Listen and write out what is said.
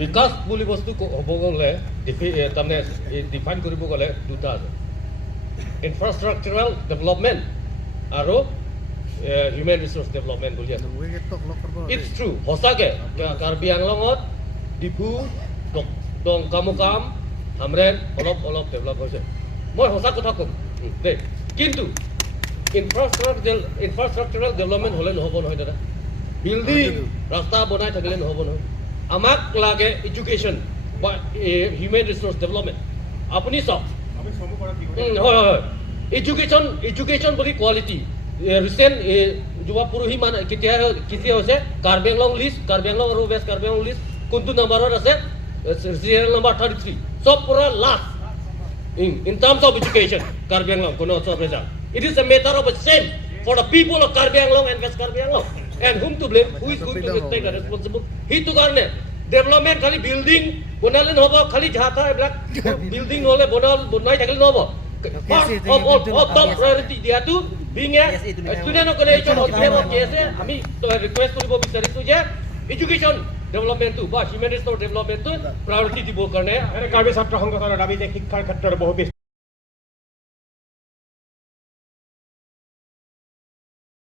বিকাশ বুলি বস্তু হ'ব গ'লে তাৰমানে ডিফাইন কৰিব গ'লে দুটা আছে ইনফ্ৰাষ্ট্ৰাকচাৰেল ডেভেলপমেণ্ট আৰু হিউমেন ৰিচোৰ্চ ডেভেলপমেণ্ট বুলি আছে ইটছ ট্ৰু সঁচাকৈ কাৰ্বি আংলঙত ডিফু দংকামুকাম হামৰেন অলপ ডেভেলপ হৈছে মই সঁচা কথা ক'ম দেই কিন্তু ইনফ্ৰাষ্ট্ৰাকচাৰেল ডেভেলপমেণ্ট হ'লে নহ'ব নহয় দাদা বিল্ডিং ৰাস্তা বনাই থাকিলে নহ'ব নহয় আমাক লাগে এডুকেশ্যন বা হিউমেন ৰিচোৰ্চ ডেভেলপমেণ্ট আপুনি চাওক হয় হয় এডুকেশ্যন বুলি কোৱালিটি ৰিচেণ্ট যোৱা পৰহি মানে কেতিয়া হৈছে কাৰ্বি আংলং লিষ্ট কাৰ্বি আংলং আৰু ৱেষ্ট কাৰ্বি আংলং লিষ্ট কোনটো নাম্বাৰত আছে চিৰিয়েল নাম্বাৰ 33 চব পৰা last in terms of education Karbi Anglong kono of result it is a matter of a shame for the people of Karbi Anglong and West Karbi Anglong and whom to blame who is going to take the responsible he to karne development khali building bonale no hobo khali jhata eblak building hole bonai thakile no hobo of top priority dia tu being a student college of KSA ami request koribo bisarisu je education development to বা human resource development to priority দিব কাৰণে কাৰ্বি ছাত্ৰ সংগঠনৰ দাবী যে শিক্ষাৰ ক্ষেত্ৰত বহু